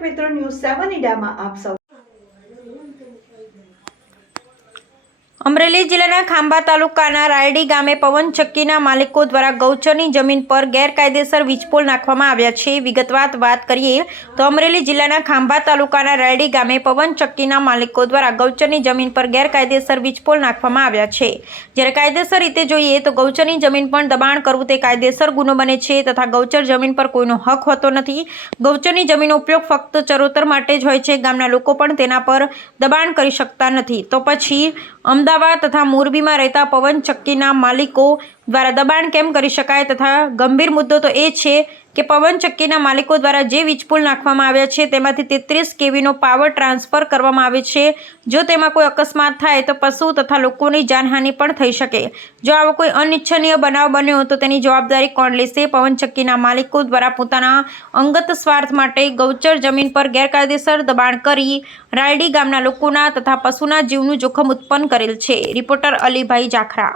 મિત્રો ન્યૂઝ સેવન ઇન્ડિયામાં આપ સૌ અમરેલી જિલ્લાના ખાંભા તાલુકાના રાયડી ગામે પવન ચક્કીના માલિકો દ્વારા ગૌચરની જમીન પર ગેરકાયદેસર વીજપોલ નાખવામાં આવ્યા છે. વિગતવાર વાત કરીએ તો અમરેલી જિલ્લાના ખાંભા તાલુકાના રાયડી ગામે પવન ચક્કીના માલિકો દ્વારા ગૌચરની જમીન પર ગેરકાયદેસર વીજપોલ નાખવામાં આવ્યા છે. જ્યારે કાયદેસર રીતે જોઈએ તો ગૌચરની જમીન પર દબાણ કરવું તે કાયદેસર ગુનો બને છે તથા ગૌચર જમીન પર કોઈનો હક હોતો નથી. ગૌચરની જમીનનો ઉપયોગ ફક્ત ચરોતર માટે જ હોય છે. ગામના લોકો પણ તેના પર દબાણ કરી શકતા નથી. તો પછી અમદાવાદ તથા મોરબીમાં રહેતા પવન ચક્કીના માલિકો દ્વારા દબાણ કેમ કરી શકાય તથા ગંભીર મુદ્દો તો એ છે કે પવનચક્કીના માલિકો દ્વારા જે વીજપુલ નાખવામાં આવ્યા છે, તેમાંથી તેત્રીસ કેવીનો પાવર ટ્રાન્સફર કરવામાં આવે છે. જો તેમાં કોઈ અકસ્માત થાય તો પશુ તથા લોકોની જાનહાનિ પણ થઈ શકે. જો આવો કોઈ અનિચ્છનીય બનાવ બન્યો તો તેની જવાબદારી કોણ લેશે? પવનચક્કીના માલિકો દ્વારા પોતાના અંગત સ્વાર્થ માટે ગૌચર જમીન પર ગેરકાયદેસર દબાણ કરી રાયડી ગામના લોકોના તથા પશુના જીવનું જોખમ ઉત્પન્ન કરેલ છે. રિપોર્ટર અલીભાઈ જાખરા.